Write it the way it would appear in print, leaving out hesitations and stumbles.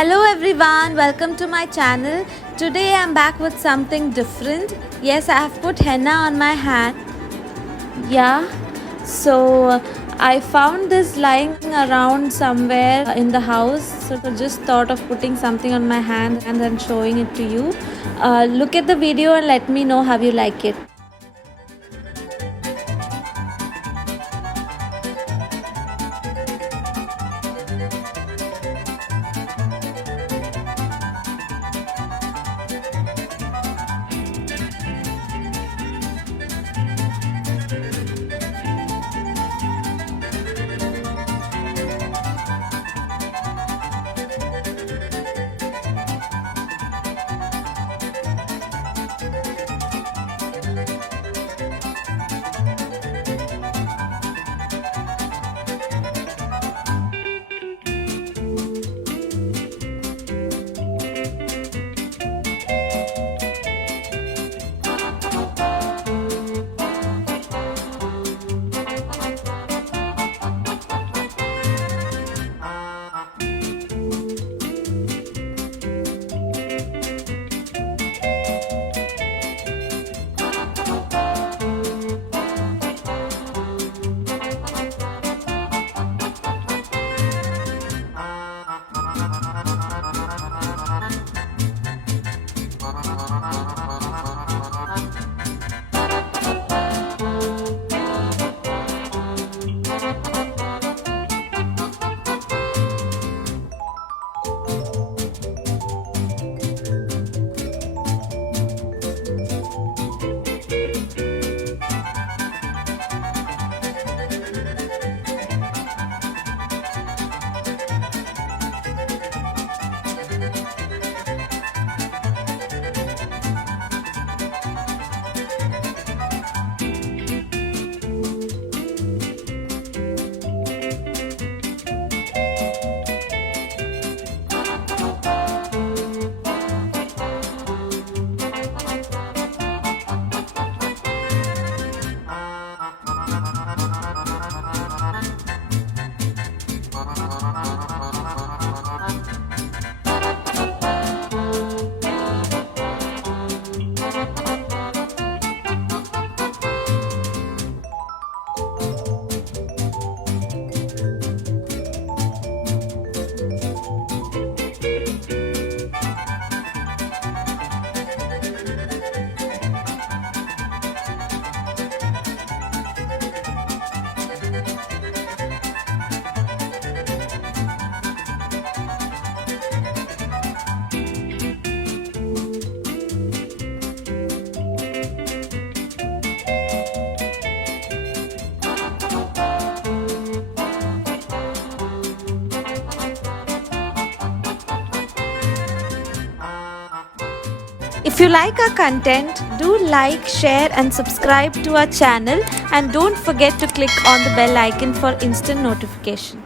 Hello everyone, welcome to my channel. Today I'm back with something different. Yes, I have put henna on my hand. Yeah, so I found this lying around somewhere in the house. So I just thought of putting something on my hand and then showing it to you. Look at the video and let me know how you like it. If you like our content, do like, share and subscribe to our channel, and don't forget to click on the bell icon for instant notification.